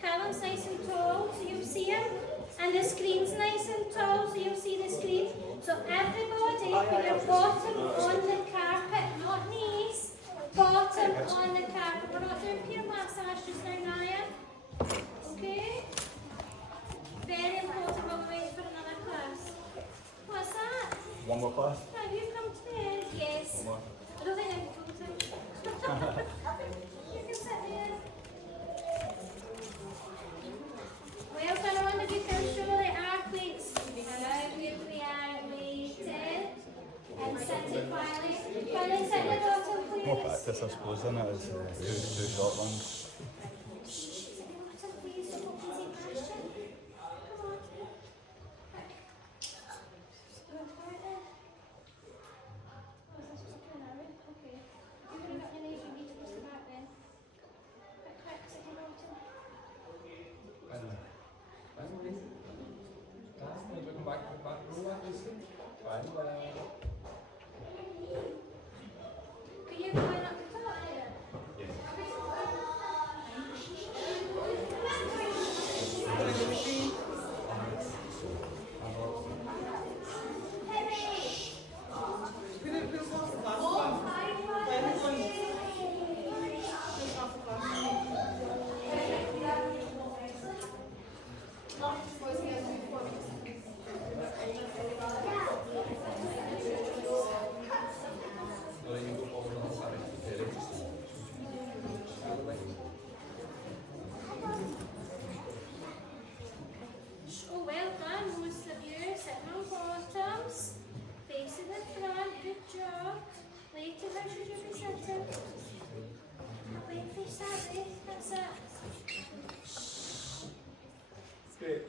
Callum's nice and tall, so you'll see him. And the screen's nice and tall, so you'll see the screen. So everybody, put your bottom on the carpet, not knees. Bottom on the carpet. We're not doing peer massage just now, Ryan. Okay? Very important while we wait for another class. What's that? One more class? Have you come to bed? Yes. One more. I don't think I can come to. You can sit there. Well done, I wonder if you can show the athletes how good we are waiting. And sit it quietly. Can you sit your bottom, please? More practice, I suppose, isn't it? It's two short runs. Sit your bottom, please. Don't go easy past you. Come on. Quick. Go quietly. Oh, is this just a turn around? Okay. You're going to get your knees, you need to push the back then. Quick, sit your bottom. Are you going up the top there? Oh, well done, most of you. Sitting on bottoms, facing the front, good job. Later, how should you be sitting? Wait, face that way, that's it. Great.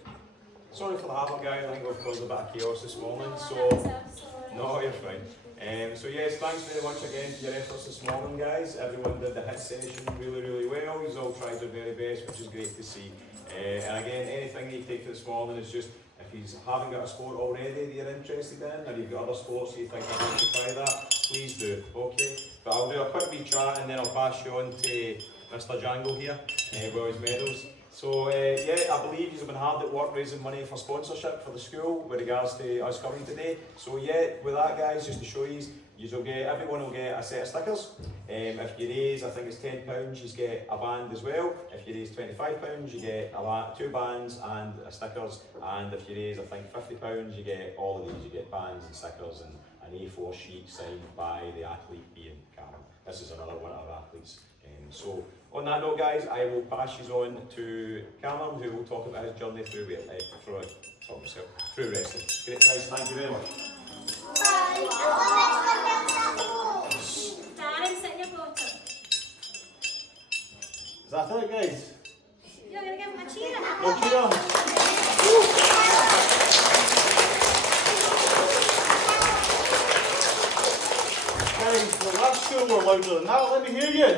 Sorry for the havoc, guys. I think we've caused a bit of chaos this morning. That's So, it, no, you're fine. So yes, thanks very much again for your efforts this morning, guys. Everyone did the hit session really, really well. You've all tried their very best, which is great to see. And again, anything you take for this morning is just, if you haven't got a sport already that you're interested in, or you've got other sports you think I'd like to try that, please do, okay? But I'll do a quick wee chat and then I'll pass you on to Mr. Django here with his medals. So yeah, I believe you've been hard at work raising money for sponsorship for the school with regards to us coming today. So yeah, with that, guys, just to show you, everyone will get a set of stickers. If you raise, I think it's £10, you get a band as well. If you raise £25, you get two bands and stickers. And if you raise, I think £50, you get all of these. You get bands and stickers and an A4 sheet signed by the athlete being Cameron. This is another one of our athletes. So on that note, guys, I will pass you on to Cameron, who will talk about his journey through wrestling. Great, guys, thank you very much. Darren, sit in your bottom. Is that it, guys? You're going to give him a cheer. No cheer. Guys, the last school were louder than that. Let me hear you.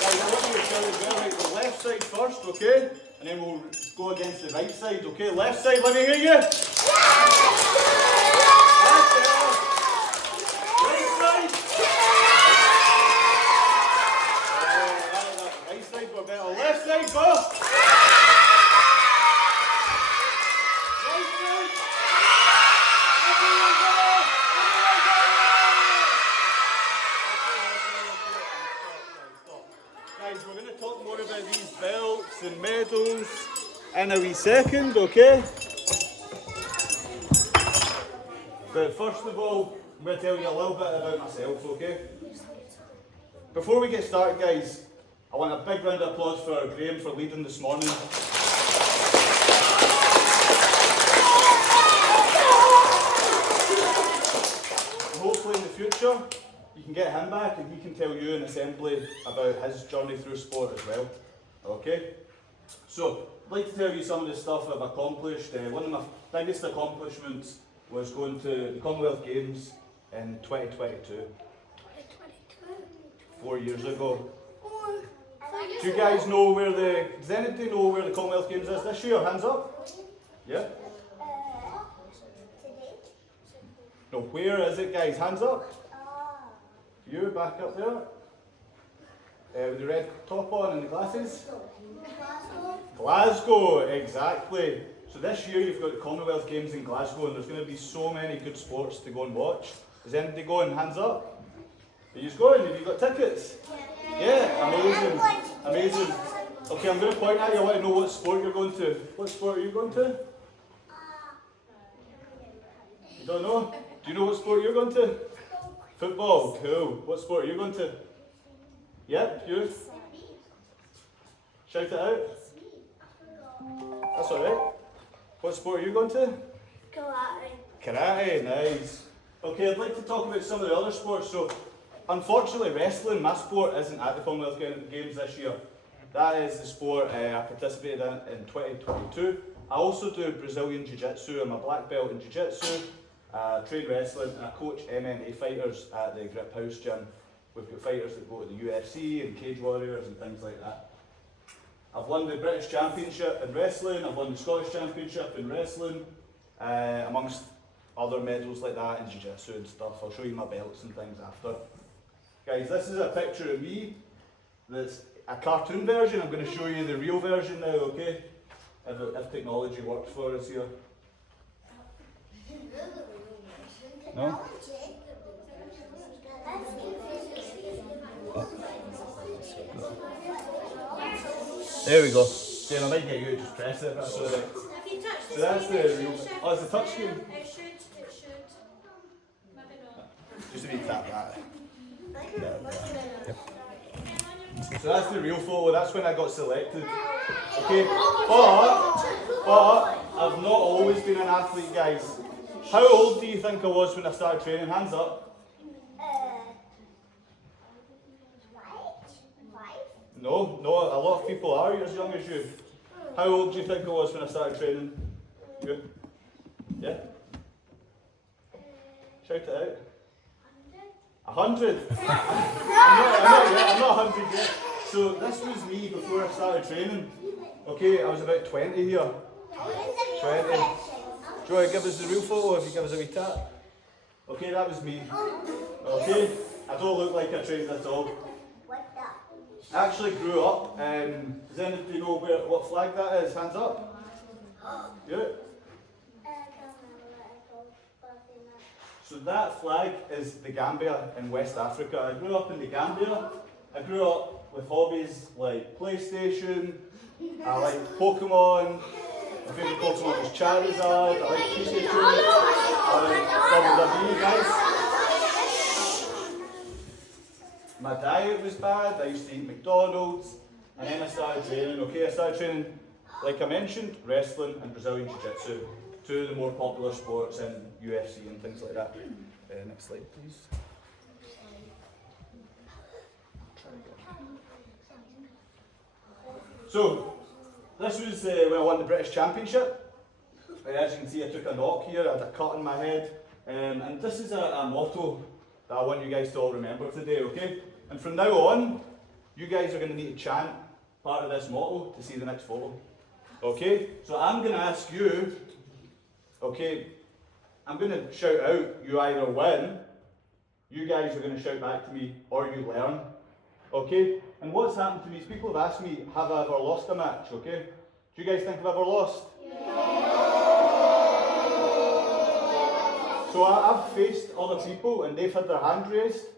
Guys, I want you to tell me the left side first, okay? And then we'll go against the right side, okay? Left side, let me hear you. Right side. Right side, we're better. Left side, go. Guys, we're going to talk more about these belts and medals in a wee second, okay? But first of all, I'm going to tell you a little bit about myself, okay? Before we get started, guys, I want a big round of applause for Graham for leading this morning. Hopefully in the future, you can get him back and he can tell you in assembly about his journey through sport as well. Okay? So, I'd like to tell you some of the stuff I've accomplished. One of my biggest accomplishments was going to the Commonwealth Games in 2022. 4 years ago. Do you guys know where does anybody know where the Commonwealth Games is this year? Hands up? Yeah? No, where is it, guys? Hands up. You back up there. with the red top on and the glasses? Glasgow, exactly. So this year you've got the Commonwealth Games in Glasgow and there's going to be so many good sports to go and watch. Is anybody going? Hands up. Are you going? Have you got tickets? Yeah, amazing. Amazing. Okay, I'm going to point at you. I want to know what sport you're going to. What sport are you going to? You don't know? Do you know what sport you're going to? Football. Cool. What sport are you going to? Yep, you? Shout it out. That's alright. What sport are you going to? Karate. Karate, nice. Okay, I'd like to talk about some of the other sports. So, unfortunately, wrestling, my sport, isn't at the Commonwealth Games this year. That is the sport I participated in 2022. I also do Brazilian Jiu-Jitsu. I'm a black belt in Jiu-Jitsu, train wrestling, and I coach MMA fighters at the Grip House gym. We've got fighters that go to the UFC and Cage Warriors and things like that. I've won the British Championship in wrestling, I've won the Scottish Championship in wrestling, amongst other medals like that in Jiu-Jitsu and stuff. I'll show you my belts and things after. Guys, this is a picture of me. That's a cartoon version. I'm going to show you the real version now, okay? If technology works for us here. No? There we go. Jen, I might get you to just press it. That's all right. Have you touched the So that's screen? the real. Oh, it's a touch screen. It should. Maybe not. Just a wee tap that. So that's the real photo. That's when I got selected. Okay, but I've not always been an athlete, guys. How old do you think I was when I started training? Hands up. No, a lot of people are as young as you. How old do you think I was when I started training? You? Yeah? Shout it out. 100? I'm not 100 yet. So this was me before I started training. Okay, I was about 20 here. 20. Do you want to give us the real photo if you give us a wee tap? Okay, that was me. Okay, I don't look like I trained at all. I actually grew up, does anybody know what flag that is? Hands up. Yeah. So that flag is the Gambia in West Africa. I grew up in the Gambia. I grew up with hobbies like PlayStation, I like Pokemon. My favourite Pokemon was Charizard. I like Pikachu. I like WWE, guys. My diet was bad. I used to eat McDonald's, and then I started training. Okay, I started training, like I mentioned, wrestling and Brazilian Jiu-Jitsu, two of the more popular sports in UFC and things like that. Next slide, please. So, this was when I won the British Championship. As you can see, I took a knock here. I had a cut in my head, and this is a motto that I want you guys to all remember today. Okay. And from now on, you guys are going to need to chant part of this motto to see the next photo. Okay? So I'm going to ask you, okay, I'm going to shout out, you either win, you guys are going to shout back to me, or you learn. Okay? And what's happened to me is people have asked me, have I ever lost a match? Okay? Do you guys think I've ever lost? So I've faced other people and they've had their hand raised.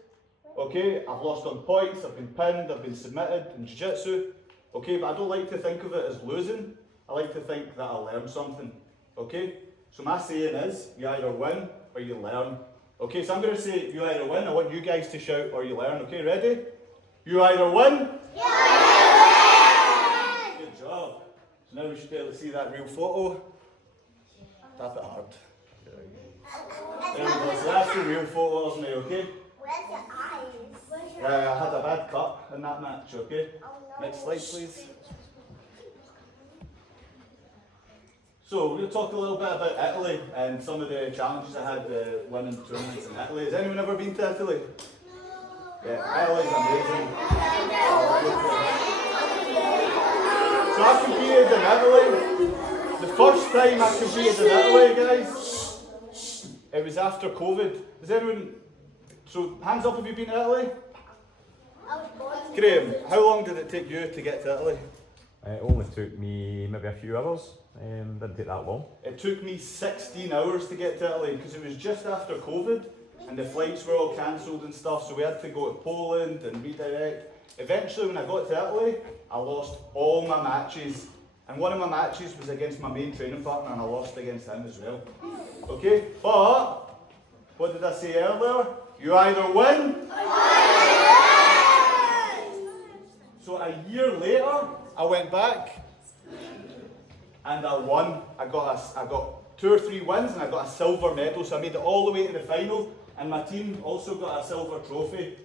Okay, I've lost on points, I've been pinned, I've been submitted in Jiu-Jitsu. Okay, but I don't like to think of it as losing. I like to think that I learned something. Okay, so my saying is, you either win or you learn. Okay, so I'm going to say, you either win. I want you guys to shout or you learn. Okay, ready? You either win. Yeah. Good job. So now we should be able to see that real photo. Tap it hard. There we go. So that's the real photo of me, okay? Where's your eyes? I had a bad cut in that match, okay? Oh, no. Next slide, please. So, we're going to talk a little bit about Italy and some of the challenges I had winning tournaments in Italy. Has anyone ever been to Italy? Yeah, Italy's amazing. So I competed in Italy. The first time I competed in Italy, guys, it was after COVID. Has anyone... So, hands up if you've been to Italy? Graham, how long did it take you to get to Italy? It only took me maybe a few hours. Didn't take that long. It took me 16 hours to get to Italy because it was just after COVID and the flights were all cancelled and stuff, so we had to go to Poland and redirect. Eventually, when I got to Italy, I lost all my matches, and one of my matches was against my main training partner, and I lost against him as well. Okay, but what did I say earlier? You either win. So a year later, I went back and I won. I got 2 or 3 wins and I got a silver medal, so I made it all the way to the final, and my team also got a silver trophy.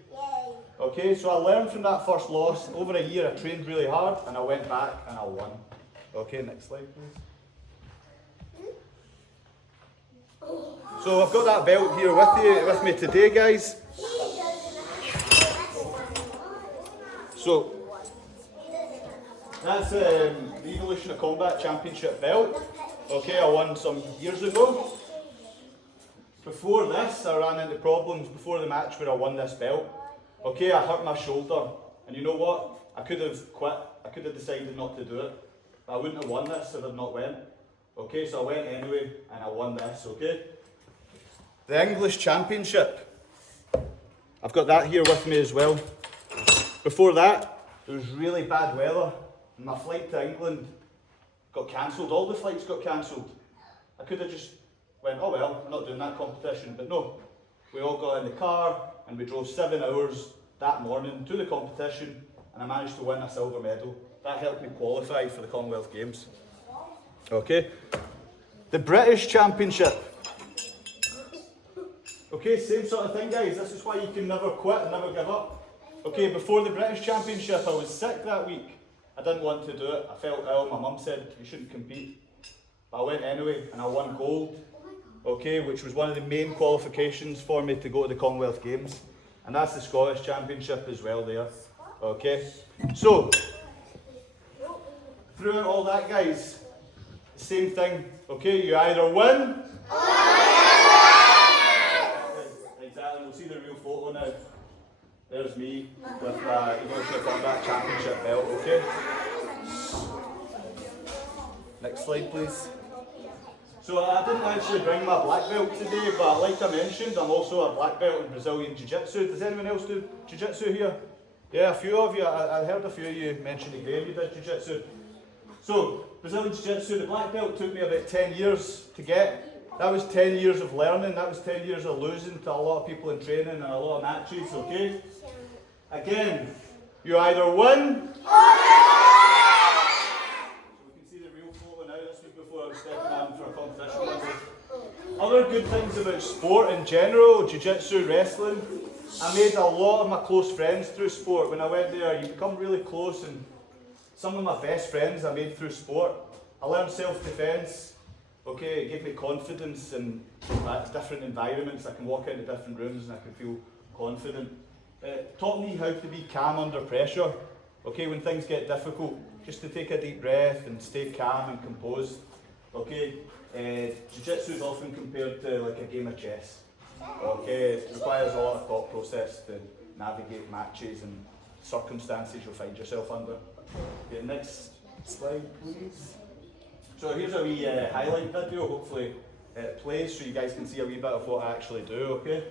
Okay, so I learned from that first loss. Over a year I trained really hard and I went back and I won. Okay, next slide please. So I've got that belt here with me today, guys. So that's the Evolution of Combat Championship belt. Okay, I won some years ago. Before this, I ran into problems before the match where I won this belt. Okay, I hurt my shoulder, and you know what? I could have quit. I could have decided not to do it. I wouldn't have won this if I'd not went. Okay, so I went anyway, and I won this. Okay. The English Championship. I've got that here with me as well. Before that, there was really bad weather, and my flight to England got cancelled. All the flights got cancelled. I could have just went, oh well, I'm not doing that competition, but no. We all got in the car and we drove 7 hours that morning to the competition, and I managed to win a silver medal. That helped me qualify for the Commonwealth Games. Okay. The British Championship. Okay, same sort of thing, guys. This is why you can never quit and never give up. Okay, before the British Championship, I was sick that week. I didn't want to do it. I felt ill. My mum said you shouldn't compete. But I went anyway and I won gold. Okay, which was one of the main qualifications for me to go to the Commonwealth Games. And that's the Scottish Championship as well there. Okay, so throughout all that, guys, same thing. Okay, you either win. Exactly, we'll see the real photo now. There's me with the Evolution of Combat Championship belt, okay? Next slide, please. So I didn't actually bring my black belt today, but like I mentioned, I'm also a black belt in Brazilian Jiu-Jitsu. Does anyone else do Jiu-Jitsu here? Yeah, a few of you. I heard a few of you mentioning Graham, you did Jiu-Jitsu. So, Brazilian Jiu-Jitsu, the black belt took me about 10 years to get. That was 10 years of learning, that was 10 years of losing to a lot of people in training and a lot of matches, okay? Again, you either win, for a competition. Other good things about sport in general, jiu-jitsu, wrestling, I made a lot of my close friends through sport. When I went there, you become really close, and some of my best friends I made through sport. I learned self-defence, okay, it gave me confidence in different environments. I can walk into different rooms and I can feel confident. It taught me how to be calm under pressure, okay, when things get difficult, just to take a deep breath and stay calm and composed. Okay, Jiu-Jitsu is often compared to like a game of chess. Okay, it requires a lot of thought process to navigate matches and circumstances you'll find yourself under. Okay, next slide please. So here's a wee highlight video, hopefully it plays so you guys can see a wee bit of what I actually do, okay?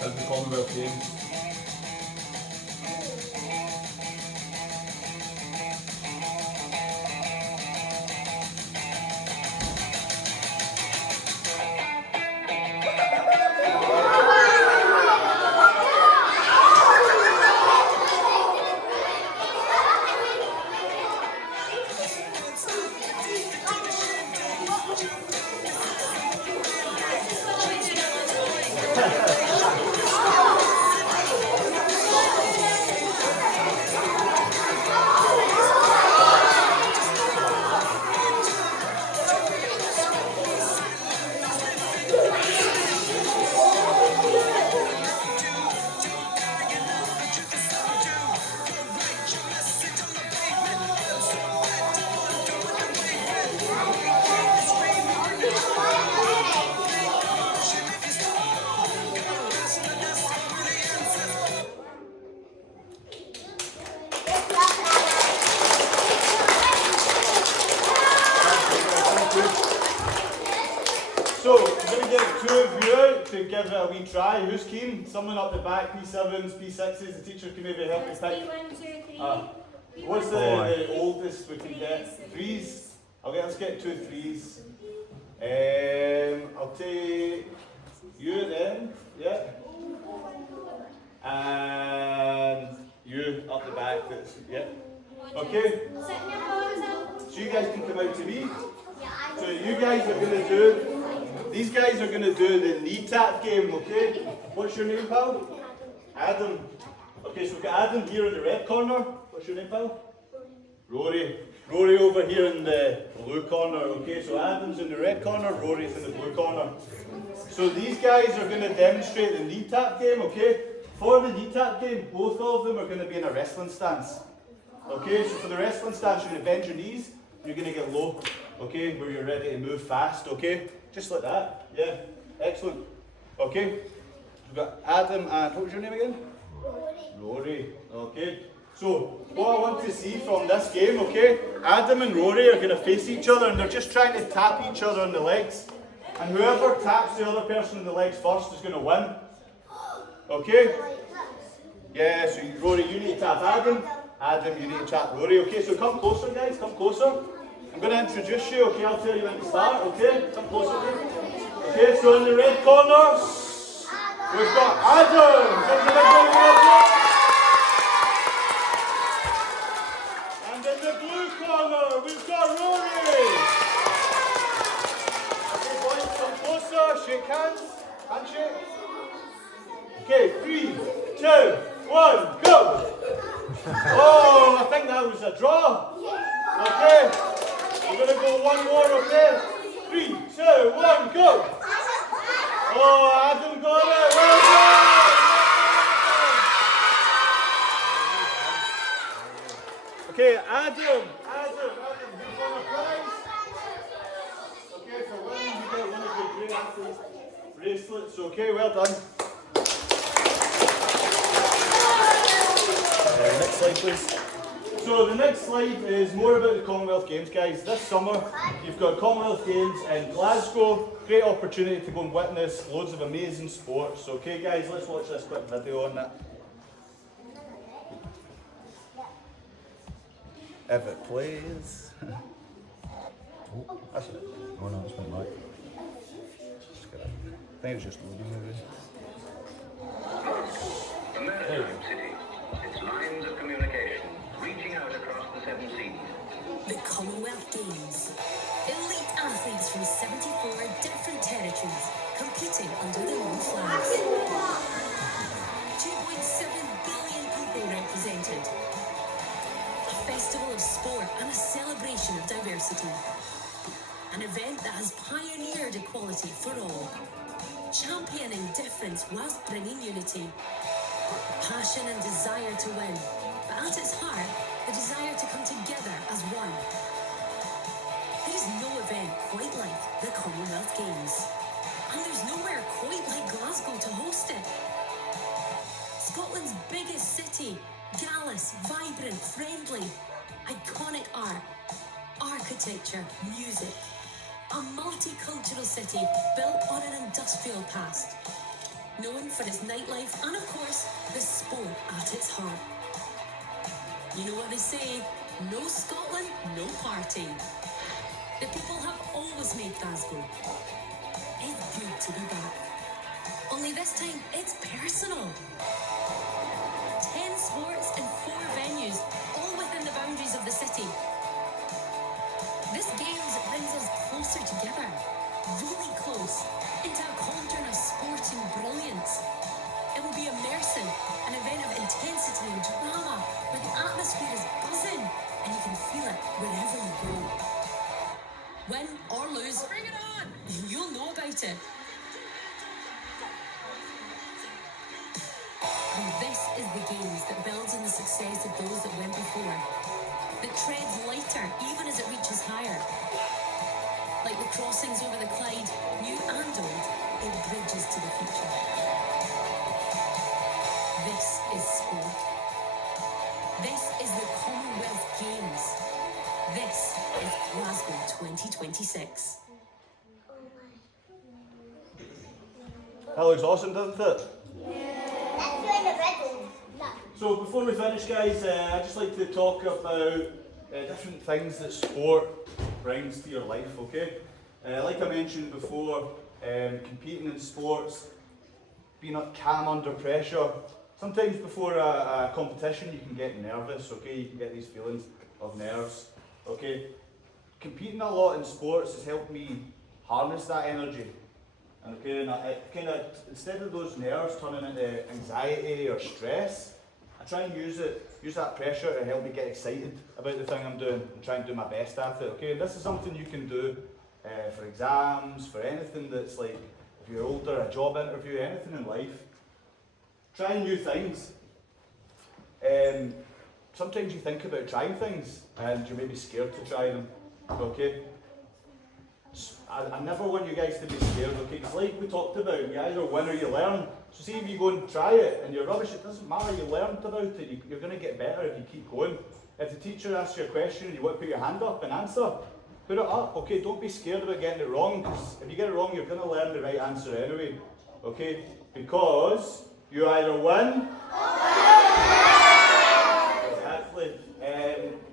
As the Commonwealth Games. give it a wee try. Who's keen? Someone up the back, P7s, P6s, the teacher can maybe help you Let's pick. be 1, 2, 3. What's P1, the oldest we can get? Threes? Okay, let's get 2 threes. I'll take you then, yeah. And you up the back, yeah. Okay, Sit in your bottom. so you guys can come out to me. So you guys are going to do, these guys are going to do the knee tap game, okay? What's your name, pal? Adam. Okay, so we've got Adam here in the red corner. What's your name, pal? Rory. Rory over here in the blue corner, okay? So Adam's in the red corner, Rory's in the blue corner. So these guys are going to demonstrate the knee tap game, okay? For the knee tap game, both of them are going to be in a wrestling stance. Okay, so for the wrestling stance, you're going to bend your knees, and you're going to get low, okay? Where you're ready to move fast, okay? Just like that, yeah. Excellent. Okay, we've got Adam and, what was your name again? Rory, okay. So, what I want to see from this game, okay, Adam and Rory are going to face each other and they're just trying to tap each other on the legs. And whoever taps the other person in the legs first is going to win. Okay? Yeah, so Rory, you need to tap Adam. Adam, you need to tap Rory. Okay, so come closer, guys, come closer. I'm going to introduce you, okay, I'll tell you when to start, okay? Come closer. Okay, so in the red corner, we've got Adam. Give him a big round of applause. And in the blue corner, we've got Rory. Okay, boys, come closer, shake hands, handshake. Okay, 3, 2, 1, go! Oh, I think that was a draw. Okay, we're going to go one more, okay? 3, 2, 1, go! Oh, Adam got it, well done! Okay, Adam, you've won a prize. Okay, for winning, you get one of your great athletes bracelets. Okay, well done. Next slide, please. So the next slide is more about the Commonwealth Games, guys. This summer, you've got Commonwealth Games in Glasgow. Great opportunity to go and witness loads of amazing sports. Okay, guys, let's watch this quick video on that. If it plays. Oh, that's it. Oh no, it's not right. I think it's just loading maybe. The maritime city, its lines of communication reaching out across the 7 seas. The Commonwealth Games. Elite athletes from 74 different territories competing under their own flags. 2.7 billion people represented. A festival of sport and a celebration of diversity. An event that has pioneered equality for all. Championing difference whilst bringing unity. Passion and desire to win, but at its heart, the desire to come together as one. There is no event quite like the Commonwealth Games. And there's nowhere quite like Glasgow to host it. Scotland's biggest city, gallus, vibrant, friendly, iconic art, architecture, music. A multicultural city built on an industrial past. Known for its nightlife and, of course, the sport at its heart. You know what they say, no Scotland, no party. The people have always made Glasgow. It's good to be back. Only this time, it's personal. 10 sports and 4 venues, all within the boundaries of the city. This Games brings us closer together, really close, into a cauldron of sporting brilliance. It will be immersive, an event of intensity and drama, where the atmosphere is buzzing, and you can feel it wherever you go. Win or lose, bring it on! You'll know about it. And this is the Games that builds on the success of those that went before. That treads lighter even as it reaches higher. Like the crossings over the Clyde, new and old, it bridges to the future. This is sport. This is the Commonwealth Games. This is Glasgow 2026. That looks awesome, doesn't it? That's where the red is. No. So before we finish, guys, I'd just like to talk about different things that sport brings to your life, okay? Like I mentioned before, competing in sports, being calm under pressure. Sometimes before a competition you can get nervous, okay? You can get these feelings of nerves, okay? Competing a lot in sports has helped me harness that energy. Okay, and it kind of, instead of those nerves turning into anxiety or stress, I try and use that pressure to help me get excited about the thing I'm doing and try and do my best at it. Okay, and this is something you can do for exams, for anything that's like, if you're older, a job interview, anything in life. Trying new things. Sometimes you think about trying things and you're maybe scared to try them. Okay. I never want you guys to be scared, okay? Because like we talked about, you either win or you learn. So see if you go and try it and you're rubbish, it doesn't matter, you learned about it, you're going to get better if you keep going. If the teacher asks you a question and you want to put your hand up and answer, put it up, okay? Don't be scared about getting it wrong, because if you get it wrong, you're going to learn the right answer anyway, okay? Because you either win... Exactly.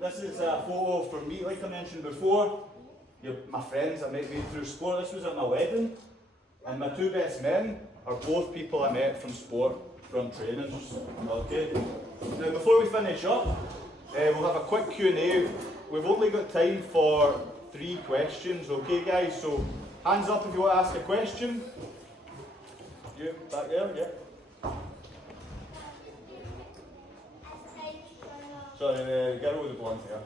This is a photo from me, like I mentioned before. My friends I met through sport. This was at my wedding, and my two best men are both people I met from sport, from training. Okay. Now before we finish up, we'll have a quick Q&A. We've only got time for 3 questions. Okay, guys. So hands up if you want to ask a question. You back there, yeah. Sorry, the girl with the blonde hair.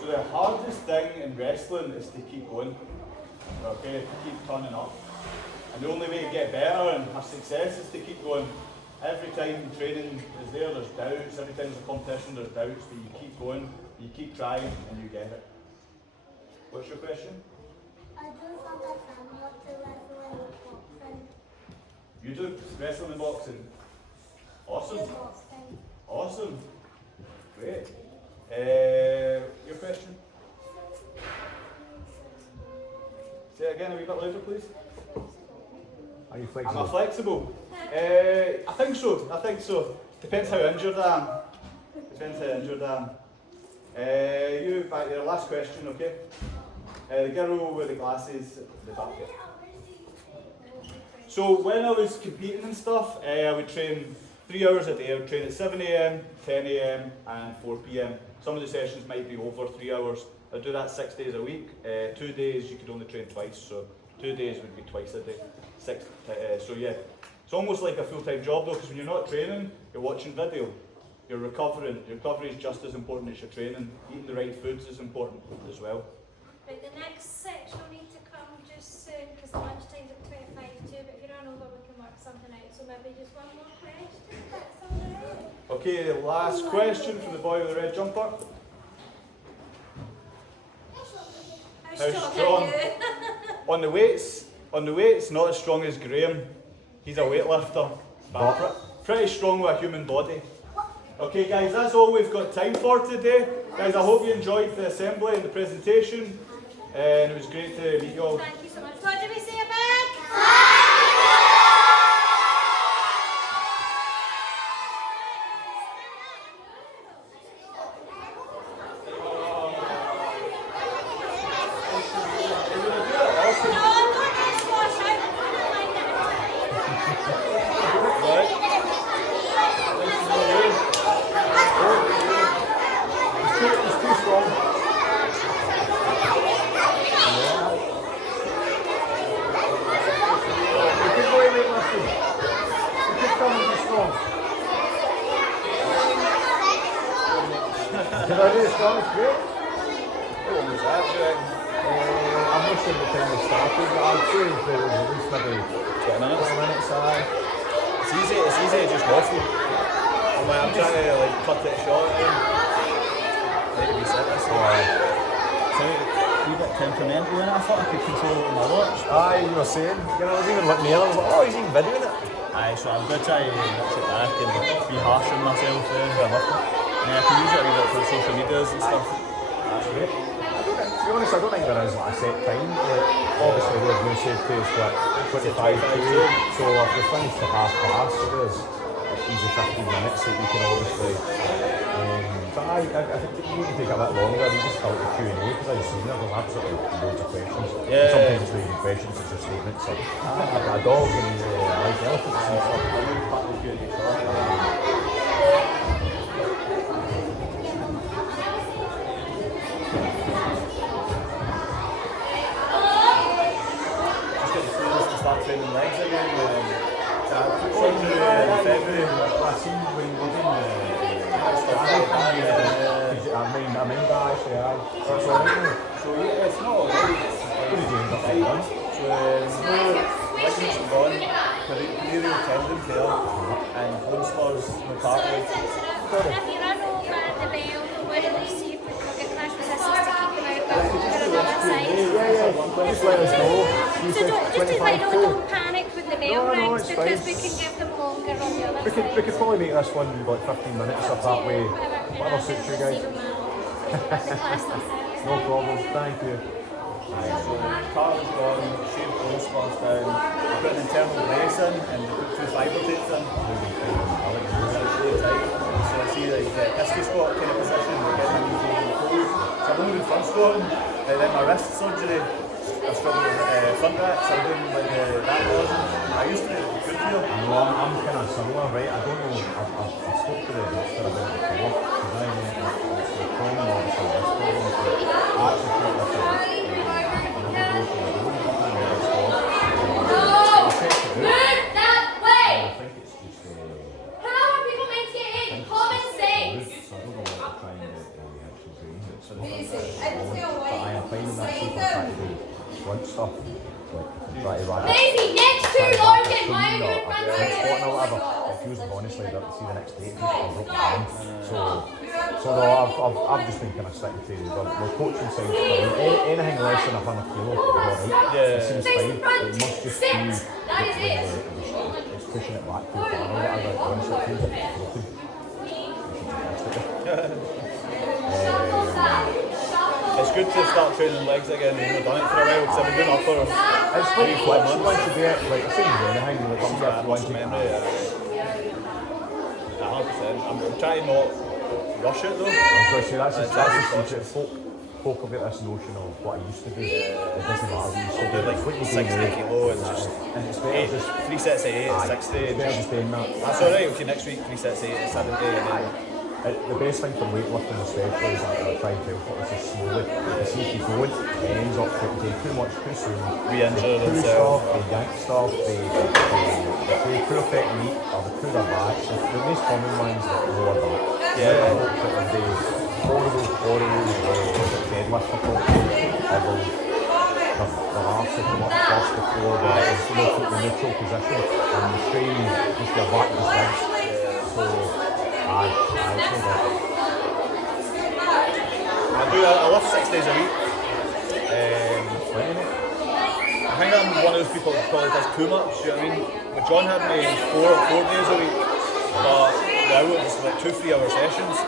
So the hardest thing in wrestling is to keep going, okay, to keep turning up. And the only way to get better and have success is to keep going. Every time training is there's doubts, every time there's a competition there's doubts, but you keep going, you keep trying and you get it. What's your question? I do sometimes I'm not to wrestle in boxing. You do wrestling and boxing? Awesome. Boxing. Awesome. Great. Your question? Say it again a wee bit louder, please. Are you Am flexible? I flexible? I think so. Depends how injured I am. You back there, last question, okay? The girl with the glasses at the back there. So when I was competing and stuff, I would train 3 hours a day. I would train at 7 AM, 10 AM and 4 PM. Some of the sessions might be over 3 hours. I do that 6 days a week. 2 days you could only train twice, so 2 days would be twice a day. So yeah, it's almost like a full-time job though, because when you're not training, you're watching video, you're recovering. Your recovery is just as important as your training. Eating the right foods is important as well. Right, the next section will need to come just soon because the lunchtime's at 25 too, but if you run over we can work something out. So maybe just one more question, if that's alright. Okay, the last question from the boy with the red jumper. How How strong strong? are you? On the weights, not as strong as Graham. He's a weightlifter, but pretty strong with a human body. Okay guys, that's all we've got time for today. Guys, I hope you enjoyed the assembly and the presentation, and it was great to meet you all. Thank you so much. What do we say a big? Did I do it strong? It's great. What was that, Jack? I'm not sure the time we started, but I'd say that it was at least maybe 20 minutes. 20 minutes, aye. It's easy to just waffle. I'm trying to like cut it short. Need to be serious. So, a wee bit temperamental in it. I thought I could control it with my watch. Aye, you were saying, you know, I was even looking near, I was like, oh, he's even videoing it. Aye, so I'm going to try and mix it back and be harsh on myself. Yeah, I can use it a wee bit for social medias and stuff. That's great. be honest, I don't think there is like a set time. Like, obviously, they've been said to us what 25 to, so if we finish to half past, so there's easy 15 minutes that you can obviously. But I think you can take a bit longer. You just start the Q&A because I've seen there's absolutely loads of questions. Yeah. Sometimes it's not even questions, it's just statements of a dog and like elephants and stuff. I would part the Q&A short. Start training legs again. I put some in February. I seen when you were doing I mean that actually, that's all right. So yeah, it's not alright. What did you end up doing? So there's no ligaments are gone, peroneal tendon there, and bone spurs, no cartilage. If you run over the bell, we'll see if we can get crash resistance to keep him out, but we're on the other side. Just let us know. You So said just 25 don't panic when the bell No, rings it's because fine. we can give them longer on the other We side. could probably make this one like 15 minutes up that way. Whatever suits you guys. No problem, thank you. So cartilage gone, shaved bone spurs down, I put an internal brace in and they put 2 fibre tapes in. It's really tight. So I see like the pisky squat kind of position, we're getting them easy close. So I'm only doing front squatting, and then my wrist surgery, I struggle with front racks, I'm doing like that version. I used to do it good feel. I'm kind of similar, right? I don't know, I spoke to the doctor about it before, because I it's the problem, obviously, this problem, but I actually felt like I never go for the road, I can't really stop. I checked it out. I think it's just, How are people meant to get in? Common sense! so I don't know what they're trying to actually do. It's not Basic. but I feel I like am finding that people try to do front stuff, like try to run it. Maisie, next to Lorcan, why are you in front of Spotting or me? whatever. If you was honestly that see the next day, it just comes up again. So no, I've just been kind of sticking to the coaching side fine. Anything less than 100 kilo, alright. Yeah. It seems fine. It must just be That is it. it's pushing it back too far or whatever. Honestly, it feels like it's broken. It's good to start training legs again, we've not done it for a while because I've been doing upper. It's pretty flexible once you do it. Like, it's not anything, like, you have to once you memory, 100%. I'm trying not rush it though. I was going to say, that's the secret. Folk have got this notion of what I used to do. It doesn't matter what you used to do. Like what you 60 do kilo and just and it's better just 3 sets of 8 Aye. at 60. It's better just doing that. That's alright, okay, next week 3 sets of 8 at 70 and then The best thing for weightlifting especially is that I try and tell people just slowly. You see if you go it ends up getting too much too soon. Re-injure They pull themselves. stuff, they yank stuff, they pull effect meat or they pull their back. So the most common ones that lower back. Yeah. The horrible deadlift for folk. Their arse will come up first before the neutral position and the strain just your back just ribs. So I lift 6 days a week. I think I'm one of those people that probably does too much, you know what I mean? When John had me, it was 4 days a week, but now it was like 2-3 hour sessions.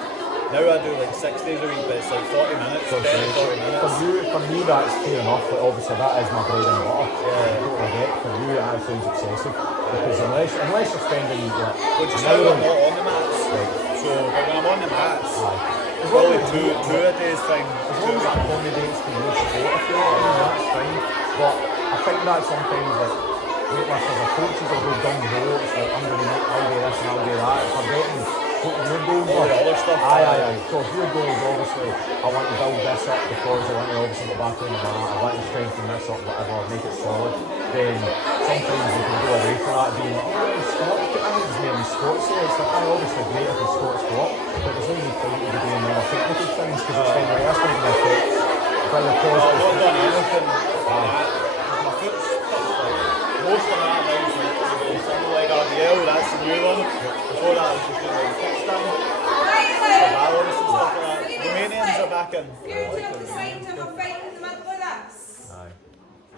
Now I do like 6 days a week, but it's like 40 minutes, 10 to 40 minutes. For me that's fair enough, but obviously that is my bread and butter. I get for you that sounds excessive. Because unless you're spending like Which is an now hour I'm not on the mats. Right. So but when I'm on the mats, As probably long as two a day's fine. As long as it accommodates to your sport, I feel like, that's fine. But I think that sometimes like weightlifters or coaches will go down the road, it's like I'm going to make, I'll do this and I'll do that. Forgetting what your goals All are. the other stuff. Aye. So if your goal is obviously, I want to build this up because I want to obviously get back on the mat, I want to strengthen this up, whatever, make it solid, then sometimes you can go away from that being like, oh, squat, I think there's many squats there. It's like, obviously great if you squat, but there's no need for you to be doing more technical things because it's kind of like, that's not going to affect very I've positive. not done anything like that. My foot's like, most of that now is like single leg RDL, that's the new one. Before that I was just doing like kickstand, balance and stuff like that. Romanians are back in. Aye.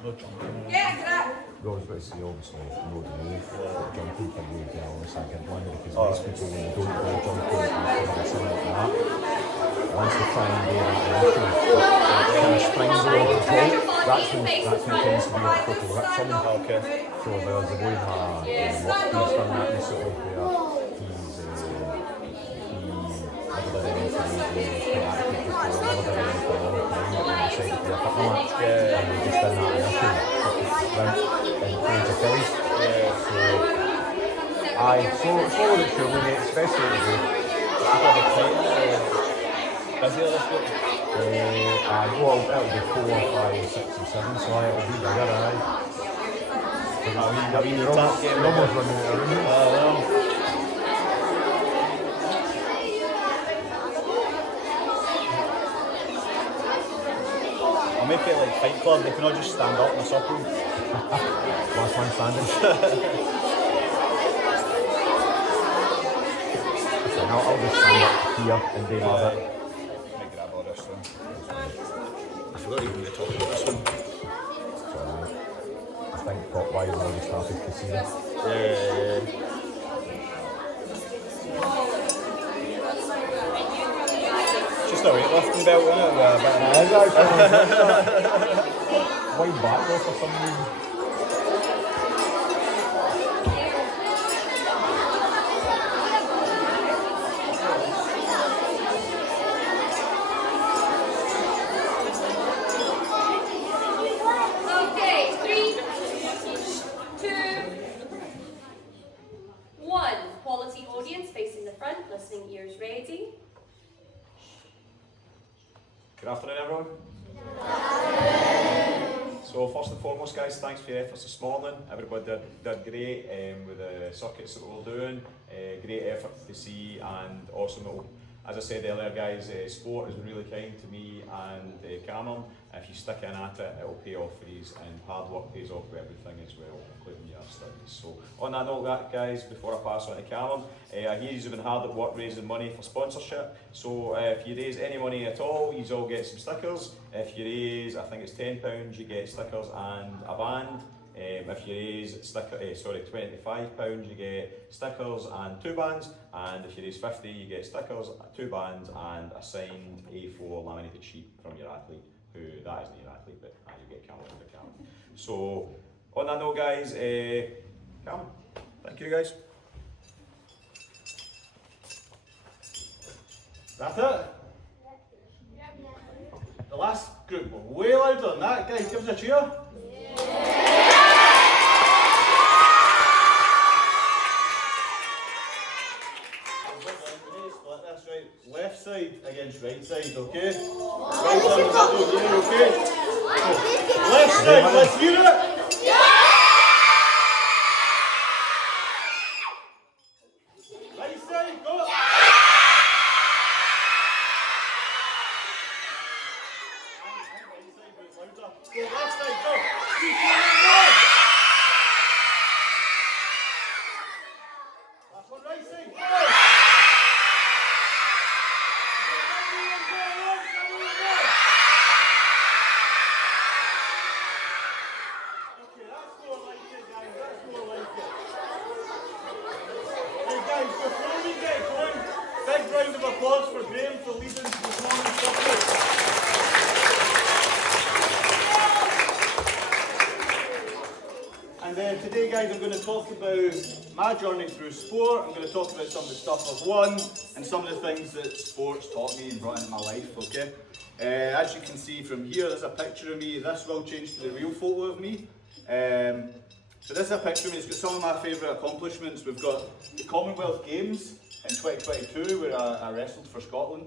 No jumping. Yeah, goes about to say obviously no delay jumping for you, you know, obviously I get one because most people when they don't go jumping after something like that, once they try and do that motion, kind of springs over the top, that's when it tends to be a total rip something. Okay. So there's a boy in what he's done that in sort of where he never did anything, he was quite active before, never did anything for a long time, but then decided to do a couple match, and he just done that initial and played to Phillies. So, aye, so it's surely mate, especially today. Busy this week? Well, it'll be 4, 5, 6 and 7, so it'll be bigger, aye. You're almost running out of room. I'll make it like Fight Club, they can all just stand up in a circle. Last man standing. So now I'll just stand up here and do that. Let me grab all this one. I forgot even to talk about this one. Sorry. I think pop wise already started to see this. Yeah. Just a weightlifting belt, isn't it? Wide back though for some reason. Okay, 3, 2, 1. Quality audience facing the front, listening ears ready. Good afternoon, everyone. So first and foremost, guys, thanks for your efforts this morning. Everybody did great with the circuits that we were doing. Great effort to see, and awesome. As I said earlier, guys, sport has been really kind to me and Cameron. If you stick in at it, it'll pay off for you, and hard work pays off for everything as well, including your studies. So on that note, guys, before I pass on to Cameron, I hear you've been hard at work raising money for sponsorship. So if you raise any money at all, you all get some stickers. If you raise, I think it's £10, you get stickers and a band. If you raise £25, you get stickers and 2 bands, and if you raise 50, you get stickers, 2 bands, and a signed A4 laminated sheet from your athlete, who that isn't your athlete, but you get Cameron for Cameron. So on that note, guys, Cameron, thank you, guys. That's it? The last group were way louder than that. Guys, give us a cheer. Split this, right? Left side against right side, okay? Right side in the middle here, okay? So, left side, let's hear it! Right side, go! Go left side, go! 3, 2, 1, go! Last one, right side, go! Okay, that's more like it, guys, that's more like it. Hey guys, before we get going, big round of applause for Graham for leading this morning's circuit. And today, guys, I'm going to talk about my journey through sport. I'm going to talk about some of the stuff I've won and some of the things that sports taught me and brought into my life, okay? As you can see from here, there's a picture of me. This will change to the real photo of me. So this is a picture of me. It's got some of my favourite accomplishments. We've got the Commonwealth Games in 2022, where I wrestled for Scotland.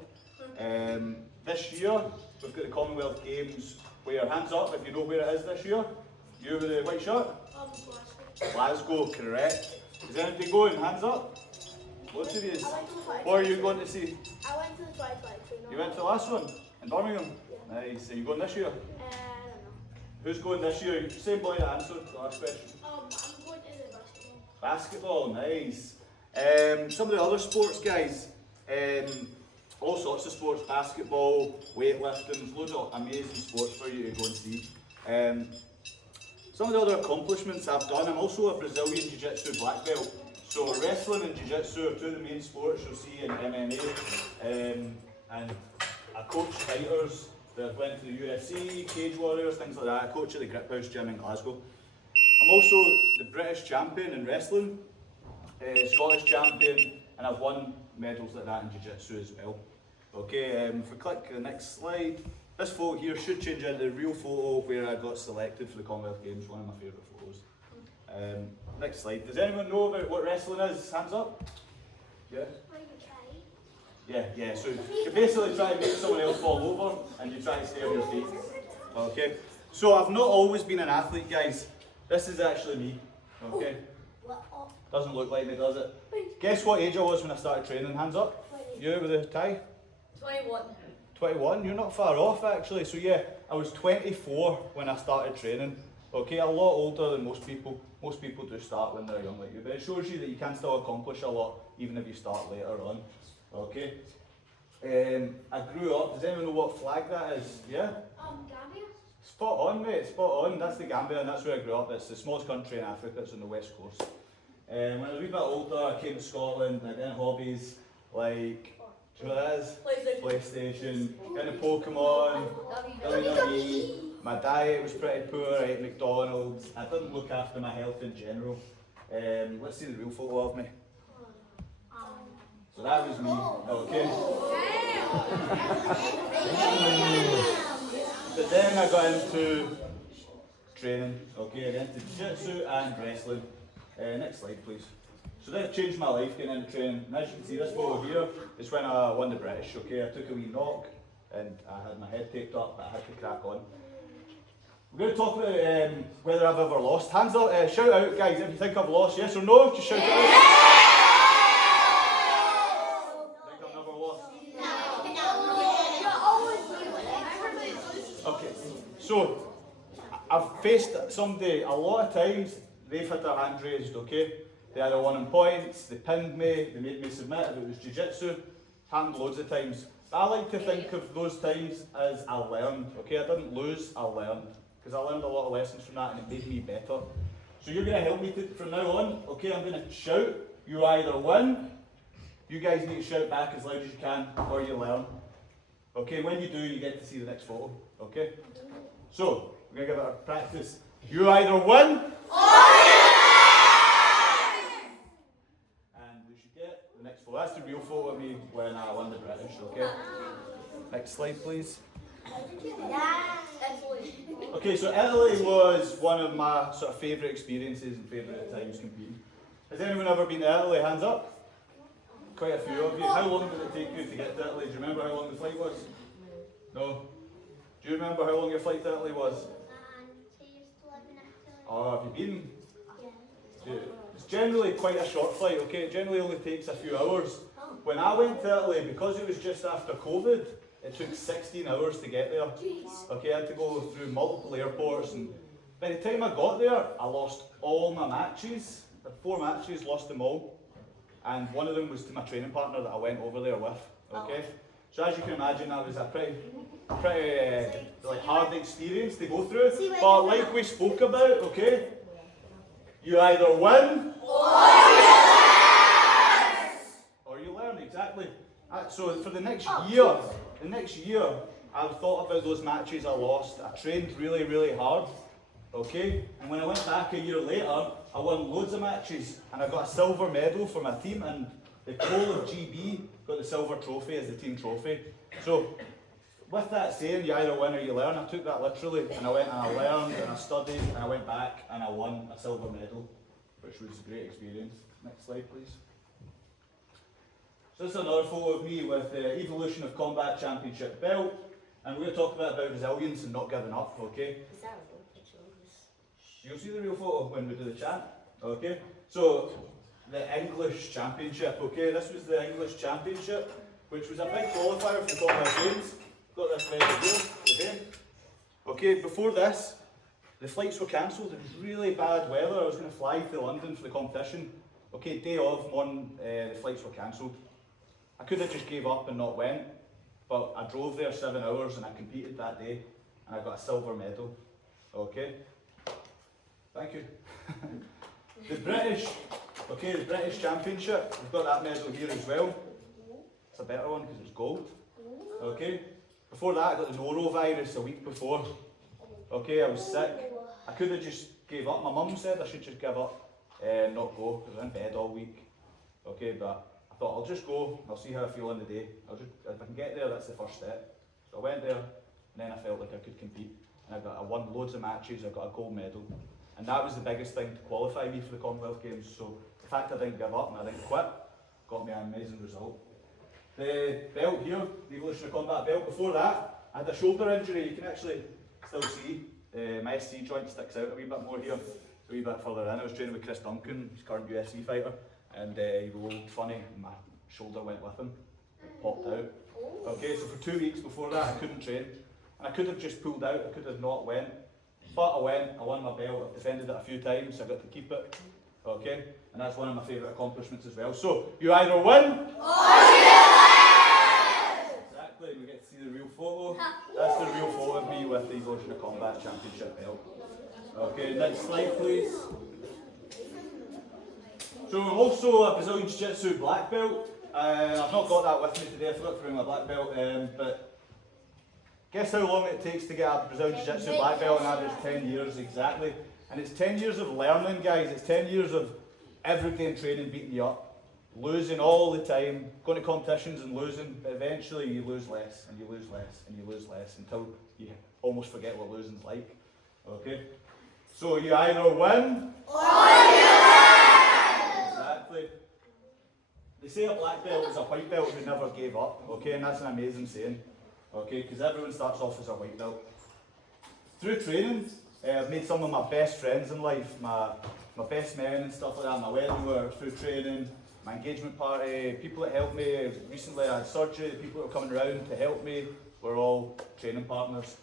This year, we've got the Commonwealth Games where, hands up if you know where it is this year. You with the white shirt? Glasgow, correct. Is anybody going? Hands up. Lots of you. What are you going to see? I went to the 2022. You went to the last one? In Birmingham? Yeah. Nice. Are you going this year? I don't know. Who's going this year? Same boy that answered the last question. I'm going to the basketball. Basketball, nice. Some of the other sports, guys. All sorts of sports. Basketball, weightlifting. There's loads of amazing sports for you to go and see. some of the other accomplishments I've done, I'm also a Brazilian Jiu-Jitsu black belt. So wrestling and Jiu-Jitsu are two of the main sports you'll see in MMA. And I coach fighters that went to the UFC, Cage Warriors, things like that. I coach at the Grip House gym in Glasgow. I'm also the British champion in wrestling, Scottish champion, and I've won medals like that in Jiu-Jitsu as well. Okay, if we click the next slide, this photo here should change into the real photo where I got selected for the Commonwealth Games, one of my favourite photos. Next slide. Does anyone know about what wrestling is? Hands up. Yeah? Yeah. So you basically try to make someone else fall over and you try to stay on your feet. Okay? So I've not always been an athlete, guys. This is actually me. Okay? Doesn't look like me, does it? Guess what age I was when I started training? Hands up. You with the tie? 21. 21, you're not far off actually. So yeah, I was 24 when I started training. Okay, a lot older than most people. Most people do start when they're young like you, but it shows you that you can still accomplish a lot even if you start later on. Okay. I grew up, does anyone know what flag that is? Yeah? Gambia. Spot on, mate, spot on. That's the Gambia and that's where I grew up. It's the smallest country in Africa, it's on the west coast. When I was a wee bit older, I came to Scotland, I got hobbies like, do you know what that is? PlayStation, into Pokemon, WWE. My diet was pretty poor, I ate McDonald's, I didn't look after my health in general. Let's see the real photo of me. So that was me, okay? But then I got into training, okay? I got into jiu-jitsu and wrestling. Next slide, please. So that changed my life getting into training. And as you can see, this photo here is when I won the British, okay? I took a wee knock and I had my head taped up, but I had to crack on. We're going to talk about whether I've ever lost. Hands up, shout out, guys, if you think I've lost, yes or no? Just shout it out. Think I've never lost? Okay, so I've faced somebody a lot of times, they've had their hand raised, okay? They either won in points, they pinned me, they made me submit if it was jiu-jitsu. Happened loads of times. But I like to think of those times as I learned, okay? I didn't lose, I learned. Because I learned a lot of lessons from that and it made me better. So you're going to help me from now on, okay? I'm going to shout. You either win, you guys need to shout back as loud as you can, or you learn. Okay, when you do, you get to see the next photo, okay? So, we're going to give it a practice. You either win, and we should get the next photo. That's the real photo of me when I won the British, okay? Next slide, please. Okay, so Italy was one of my sort of favourite experiences and favourite times competing. Has anyone ever been to Italy? Hands up. Quite a few of you. How long did it take you to get to Italy? Do you remember how long the flight was? No? Do you remember how long your flight to Italy was? Oh, have you been? It's generally quite a short flight, okay? It generally only takes a few hours. When I went to Italy, because it was just after COVID, it took 16 hours to get there. Okay, I had to go through multiple airports, and by the time I got there, I lost all my matches. The 4 matches, lost them all. And one of them was to my training partner that I went over there with. Okay? So as you can imagine, that was a pretty like hard experience to go through. But like we spoke about, okay? You either win or you learn, exactly. So for the next year, I've thought about those matches I lost. I trained really, really hard, okay? And when I went back a year later, I won loads of matches and I got a silver medal for my team, and the whole of GB got the silver trophy as the team trophy. So with that saying, you either win or you learn, I took that literally, and I went and I learned and I studied and I went back and I won a silver medal, which was a great experience. Next slide, please. So this is another photo of me with the Evolution of Combat Championship belt, and we're going to talk about resilience and not giving up, okay? You'll see the real photo when we do the chant, okay? So, the English Championship, okay? This was the English Championship, which was a big qualifier for the Commonwealth Games. Got this medal here, okay? Okay, before this, the flights were cancelled. It was really bad weather. I was going to fly to London for the competition. Okay, day of, the flights were cancelled. I could have just gave up and not went, but I drove there 7 hours and I competed that day, and I got a silver medal, okay? Thank you. The British Championship, we've got that medal here as well. It's a better one because it's gold. Okay. Before that, I got the norovirus a week before. Okay, I was sick. I could have just gave up. My mum said I should just give up and not go because I was in bed all week. Okay, but I thought I'll just go. I'll see how I feel in the day. If I can get there, that's the first step. So I went there, and then I felt like I could compete. And I won loads of matches. I got a gold medal, and that was the biggest thing to qualify me for the Commonwealth Games. So the fact I didn't give up and I didn't quit got me an amazing result. The belt here, the Evolution of Combat belt. Before that, I had a shoulder injury. You can actually still see my SC joint sticks out a wee bit more here. It's a wee bit further in. I was training with Chris Duncan, he's current UFC fighter, and he rolled funny. And my shoulder went with him, it popped out. Okay, so for 2 weeks before that, I couldn't train, and I could have just pulled out. I could have not went, but I went. I won my belt. I've defended it a few times. I got to keep it. Okay, and that's one of my favourite accomplishments as well. So you either win. Exactly, we get to see the real photo. That's the real photo of me with the Evolution of Combat Championship belt. Okay, next slide please. So also a Brazilian Jiu-Jitsu black belt. I've not got that with me today, I forgot to bring my black belt, but guess how long it takes to get a Brazilian Jiu-Jitsu black belt? On average 10 years exactly. And it's 10 years of learning, guys. It's 10 years of every day in training beating you up. Losing all the time, going to competitions and losing, but eventually you lose less and you lose less and you lose less until you almost forget what losing's like. Okay? So you either win or you lose! Exactly. They say a black belt is a white belt who never gave up, okay? And that's an amazing saying, okay? Because everyone starts off as a white belt. Through training, I've made some of my best friends in life, my best men and stuff like that. My wedding were through training. My engagement party, people that helped me. Recently I had surgery, the people that were coming around to help me were all training partners.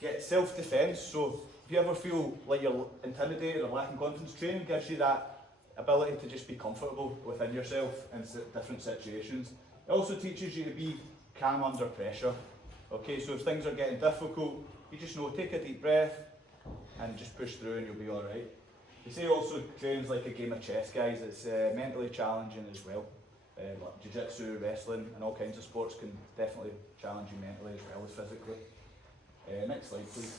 Get self-defence, so if you ever feel like you're intimidated or lacking confidence, training gives you that ability to just be comfortable within yourself in different situations. It also teaches you to be calm under pressure. Okay, so if things are getting difficult, you just know, take a deep breath and just push through and you'll be alright. They say also training's like a game of chess, guys. It's mentally challenging as well. Like jiu-jitsu, wrestling, and all kinds of sports can definitely challenge you mentally as well as physically. Next slide, please.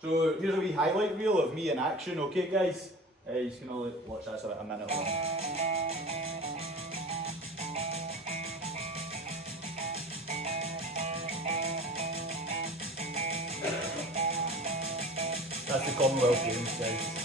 So here's a wee highlight reel of me in action. Okay, guys, you can only watch that for about a minute long. That's the Commonwealth Games, guys.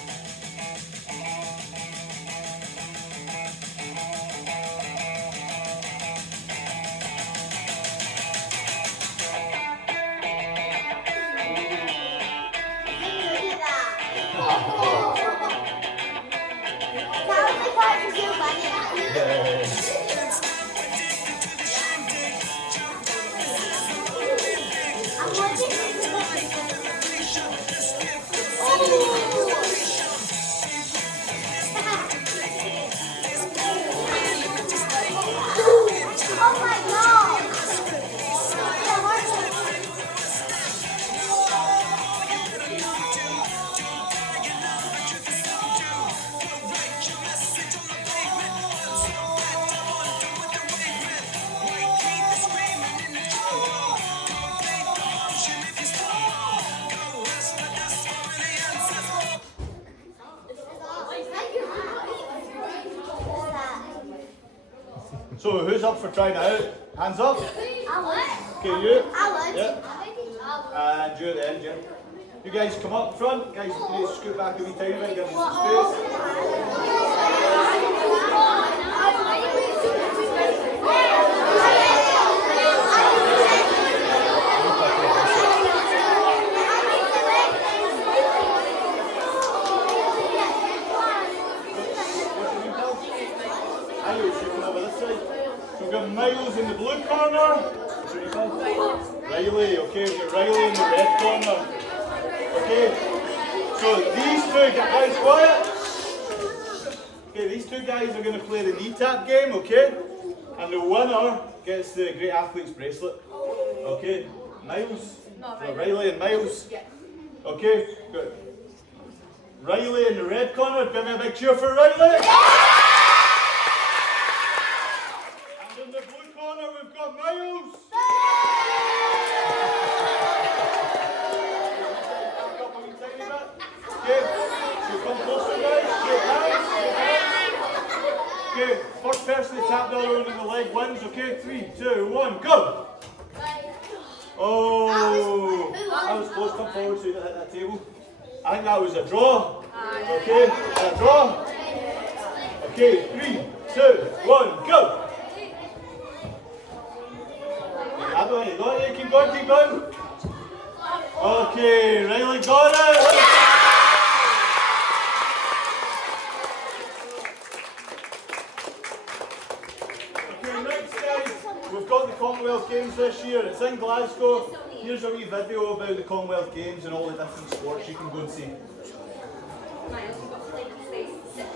So who's up for trying it out? Hands up. Okay, you. Yeah. And you at the end, yeah. You guys come up front. Guys, you need to scoot back a wee tiny bit, give me some space. We've got Miles in the blue corner. What's your name? Riley, okay, we've got Riley in the red corner. Okay, so these two guys, quiet. Okay, these two guys are going to play the knee tap game, okay? And the winner gets the Great Athletes bracelet. Okay, Miles, so Riley and Miles. Okay, good. Riley in the red corner. Give me a big cheer for Riley. And in the blue corner, we've got Miles. Back up a wee tiny bit. Okay, so come closer, guys. Shake hands. Okay, first person to tap the other one in the leg wins. Okay, 3, 2, 1, go. Oh, that was close. Come forward so you don't hit that table. I think that was a draw. Okay, a draw. Okay, 3, 2, 1, go. I don't know, you got it. Keep going, keep going. Okay, Riley got it. Okay, next guys, we've got the Commonwealth Games this year. It's in Glasgow. Here's a wee video about the Commonwealth Games and all the different sports you can go and see. Miles, you've got to like your space to sit.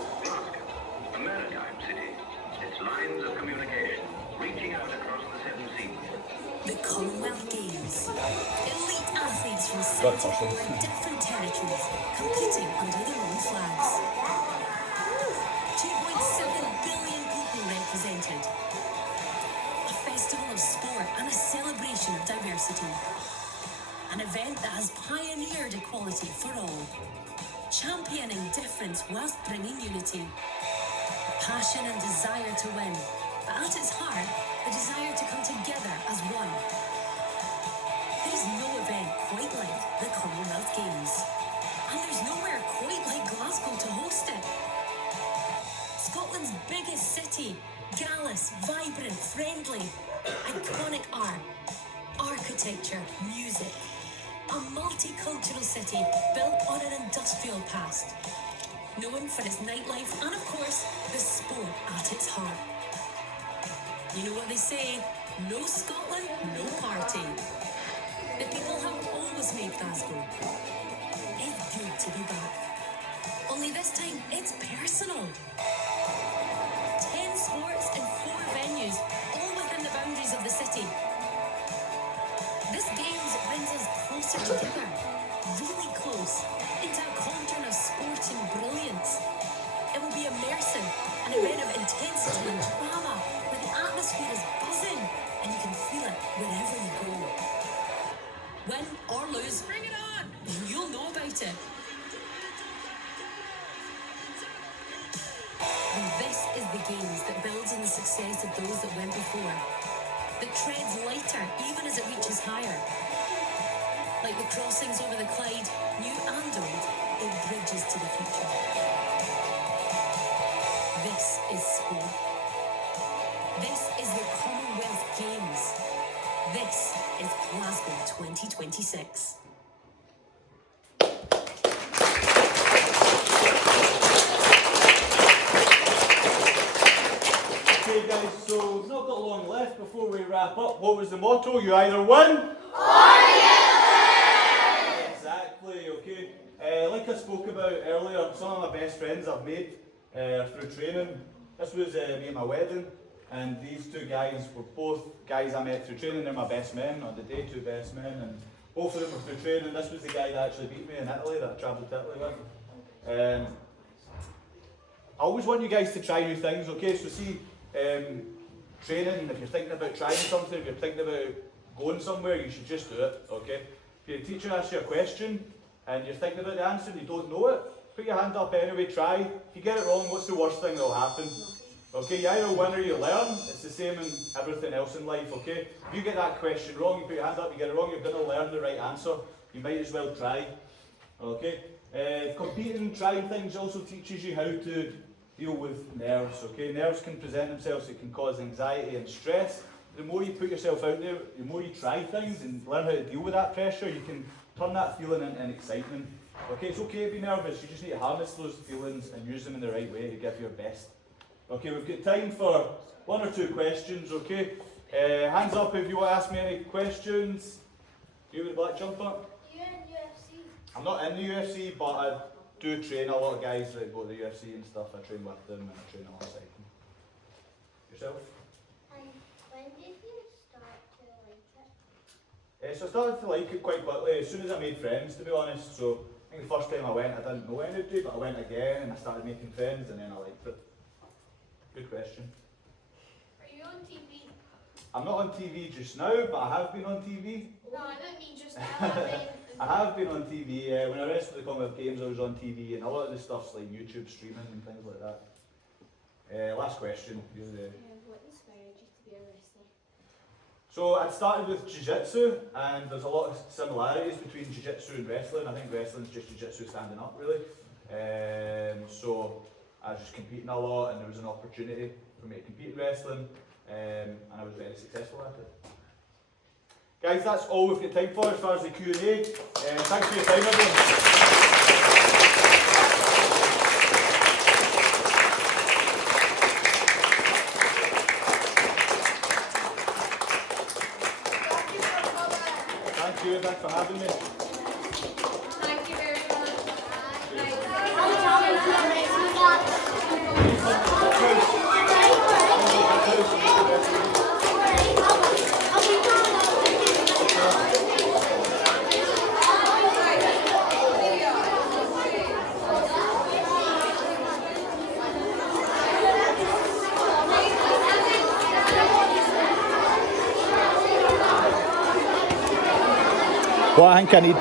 A maritime city. Its lines of communication reaching out across the 7 seas. The Commonwealth Games. Elite athletes from 74 different territories competing under their own flags. 2.7 billion people represented. A festival of sport and a celebration of diversity. An event that has pioneered equality for all. Championing difference whilst bringing unity. Passion and desire to win, but at its heart, the desire to come together as one. There's no event quite like the Commonwealth Games. And there's nowhere quite like Glasgow to host it. Scotland's biggest city, gallus, vibrant, friendly, iconic art, architecture, music. A multicultural city built on an industrial past. Known for its nightlife and, of course, the sport at its heart. You know what they say, no Scotland, no party. The people have always made Glasgow. It's good to be back. Only this time, it's personal. 10 sports and 4 venues, all within the boundaries of the city. This Games brings us closer together, really close, into a cauldron of sporting brilliance. It will be immersive, an event of intensity and drama, where the atmosphere is buzzing, and you can feel it wherever you go. Win or lose, bring it on! You'll know about it. And this is the Games that builds on the success of those that went before. That treads lighter even as it reaches higher. Like the crossings over the Clyde, new and old, it bridges to the future. This is sport. This is the Commonwealth Games. This is Glasgow 2026. Okay guys, so we've not got long left before we wrap up. What was the motto? You either win or you lose! Exactly, okay. Like I spoke about earlier, some of my best friends I've made through training. This was me at my wedding, and these 2 guys were both guys I met through training. They're my best men on the day, 2 best men, and both of them were through training. This was the guy that actually beat me in Italy, that I travelled to Italy with. I always want you guys to try new things, okay? So see, training, if you're thinking about trying something, if you're thinking about going somewhere, you should just do it, okay? If your teacher asks you a question and you're thinking about the answer and you don't know it, put your hand up anyway, try. If you get it wrong, what's the worst thing that'll happen? Okay, you either win or you learn. It's the same in everything else in life, okay? If you get that question wrong, you put your hand up, you get it wrong, you're going to learn the right answer. You might as well try, okay? Competing, trying things also teaches you how to deal with nerves, okay? Nerves can present themselves, it can cause anxiety and stress. The more you put yourself out there, the more you try things and learn how to deal with that pressure, you can turn that feeling into excitement. Okay, it's okay to be nervous, you just need to harness those feelings and use them in the right way to give your best. Okay, we've got time for 1 or 2 questions, okay? Hands up if you want to ask me any questions. You with the black jumper? You're in UFC. I'm not in the UFC, but I do train a lot of guys that go to the UFC and stuff. I train with them and I train alongside them. Yourself? And when did you start to like it? So I started to like it quite quickly, as soon as I made friends, to be honest. So I think the first time I went, I didn't know anybody, but I went again and I started making friends, and then I liked it. Good question. Are you on TV? I'm not on TV just now, but I have been on TV. No, I don't mean just now. I mean, I have been on TV. When I wrestled the Commonwealth Games, I was on TV, and a lot of the stuff's like YouTube streaming and things like that. Last question. You're the... what inspired you to be a wrestler? So I'd started with Jiu-Jitsu, and there's a lot of similarities between Jiu-Jitsu and wrestling. I think wrestling's just Jiu-Jitsu standing up, really. So I was just competing a lot, and there was an opportunity for me to compete in wrestling, and I was very successful at it. Guys, that's all we've got time for as far as the Q&A. Thanks for your time, everyone. Thank you, thanks for having me. Thank you very much. What I think I need